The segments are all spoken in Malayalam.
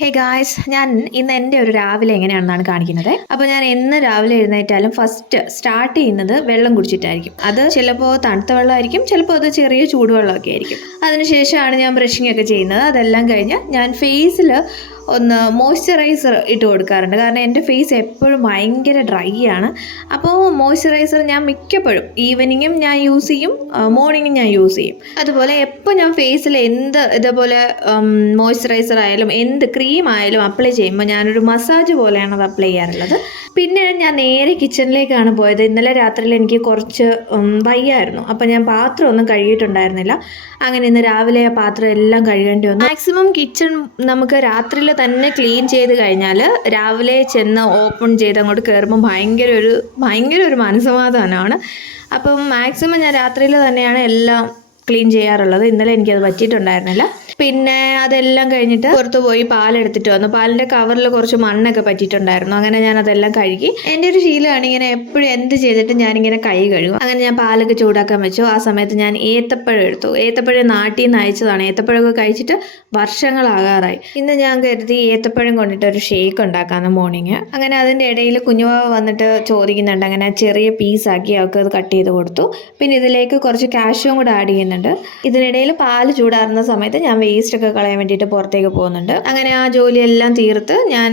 ഹേ ഗായ്സ് ഞാൻ ഇന്ന് എന്റെ ഒരു രാവിലെ എങ്ങനെയാണെന്നാണ് കാണിക്കുന്നത്. അപ്പോൾ ഞാൻ എന്ന് രാവിലെ എഴുന്നേറ്റാലും ഫസ്റ്റ് സ്റ്റാർട്ട് ചെയ്യുന്നത് വെള്ളം കുടിച്ചിട്ടായിരിക്കും. അത് ചിലപ്പോൾ തണുത്ത വെള്ളമായിരിക്കും ചിലപ്പോൾ അത് ചെറിയ ചൂടുവെള്ളമൊക്കെ ആയിരിക്കും. അതിനുശേഷമാണ് ഞാൻ ബ്രഷിംഗ് ഒക്കെ ചെയ്യുന്നത്. അതെല്ലാം കഴിഞ്ഞ് ഞാൻ ഫേസിൽ ഒന്ന് മോയ്സ്ചറൈസർ ഇട്ട് കൊടുക്കാറുണ്ട്. കാരണം എന്റെ ഫേസ് എപ്പോഴും ഭയങ്കര ഡ്രൈ ആണ്. അപ്പോൾ മോയ്സ്ചറൈസർ ഞാൻ മിക്കപ്പോഴും ഈവനിങ്ങും ഞാൻ യൂസ് ചെയ്യും മോർണിംഗും ഞാൻ യൂസ് ചെയ്യും. അതുപോലെ എപ്പോൾ ഞാൻ ഫേസിൽ എന്ത് ഇതേപോലെ മോയ്സ്ചറൈസർ ആയാലും എന്ത് ക്രീം ആയാലും അപ്ലൈ ചെയ്യുമ്പോൾ ഞാനൊരു മസാജ് പോലെയാണ് അത് അപ്ലൈ ചെയ്യാറുള്ളത്. പിന്നെ ഞാൻ നേരെ കിച്ചണിലേക്കാണ് പോയത്. ഇന്നലെ രാത്രിയിൽ എനിക്ക് കുറച്ച് വയ്യായിരുന്നു. അപ്പോൾ ഞാൻ പാത്രം ഒന്നും കഴുകിയിട്ടുണ്ടായിരുന്നില്ല. അങ്ങനെ ഇന്ന് രാവിലെ ആ പാത്രം എല്ലാം കഴുകേണ്ടി വന്നു. മാക്സിമം കിച്ചൺ നമുക്ക് രാത്രിയിൽ തന്നെ ക്ലീൻ ചെയ്ത് കഴിഞ്ഞാൽ രാവിലെ ചെന്ന് ഓപ്പൺ ചെയ്ത് അങ്ങോട്ട് കയറുമ്പോൾ ഭയങ്കര ഒരു ഭയങ്കര ഒരു മനസ്സമാധാനമാണ് അപ്പം മാക്സിമം ഞാൻ രാത്രിയിൽ തന്നെയാണ് എല്ലാം ക്ലീൻ ചെയ്യാറുള്ളത്. ഇന്നലെ എനിക്കത് പറ്റിയിട്ടുണ്ടായിരുന്നില്ല. പിന്നെ അതെല്ലാം കഴിഞ്ഞിട്ട് പുറത്ത് പോയി പാലെടുത്തിട്ട് വന്നു. പാലിന്റെ കവറിൽ കുറച്ച് മണ്ണൊക്കെ പറ്റിയിട്ടുണ്ടായിരുന്നു. അങ്ങനെ ഞാൻ അതെല്ലാം കഴുകി. എന്റെ ഒരു ശീലമാണ് ഇങ്ങനെ എപ്പോഴും എന്ത് ചെയ്തിട്ട് ഞാനിങ്ങനെ കൈ കഴുകും. അങ്ങനെ ഞാൻ പാലൊക്കെ ചൂടാക്കാൻ വെച്ചു. ആ സമയത്ത് ഞാൻ ഏത്തപ്പഴം എടുത്തു. ഏത്തപ്പഴം നാട്ടിൽ നിന്ന് അയച്ചതാണ്. ഏത്തപ്പഴമൊക്കെ കഴിച്ചിട്ട് വർഷങ്ങളാകാറായി. ഇന്ന് ഞാൻ കരുതി ഏത്തപ്പഴം കൊണ്ടിട്ട് ഒരു ഷേക്ക് ഉണ്ടാക്കാന്ന് മോർണിംഗ്. അങ്ങനെ അതിന്റെ ഇടയിൽ കുഞ്ഞുവാവ് വന്നിട്ട് ചോദിക്കുന്നുണ്ട്. അങ്ങനെ ചെറിയ പീസാക്കി അവൾക്ക് അത് കട്ട് ചെയ്ത് കൊടുത്തു. പിന്നെ ഇതിലേക്ക് കുറച്ച് കാഷ്യും കൂടെ ആഡ് ചെയ്യുന്നുണ്ട്. ഇതിനിടയിൽ പാൽ ചൂടാറുന്ന സമയത്ത് ഞാൻ വേസ്റ്റ് ഒക്കെ കളയാൻ വേണ്ടിയിട്ട് പുറത്തേക്ക് പോകുന്നുണ്ട്. അങ്ങനെ ആ ജോലിയെല്ലാം തീർത്ത് ഞാൻ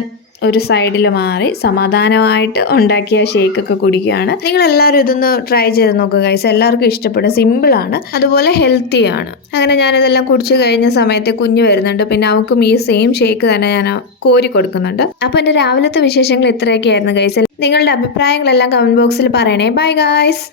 ഒരു സൈഡിൽ മാറി സമാധാനമായിട്ട് ഉണ്ടാക്കിയ ഷേക്കൊക്കെ കുടിക്കുകയാണ്. നിങ്ങൾ എല്ലാവരും ഇതൊന്ന് ട്രൈ ചെയ്ത് നോക്കുക ഗൈസ് എല്ലാവർക്കും ഇഷ്ടപ്പെടും. സിമ്പിളാണ് അതുപോലെ ഹെൽത്തിയാണ് അങ്ങനെ ഞാനിതെല്ലാം കുടിച്ചു കഴിഞ്ഞ സമയത്ത് കുഞ്ഞ് വരുന്നുണ്ട്. പിന്നെ അവൾക്കും ഈ സെയിം ഷേക്ക് തന്നെ ഞാൻ കോരി കൊടുക്കുന്നുണ്ട്. അപ്പോൾ എന്റെ രാവിലത്തെ വിശേഷങ്ങൾ ഇത്രയൊക്കെയായിരുന്നു ഗൈസ് നിങ്ങളുടെ അഭിപ്രായങ്ങളെല്ലാം കമന്റ് ബോക്സിൽ പറയണേ. Bye guys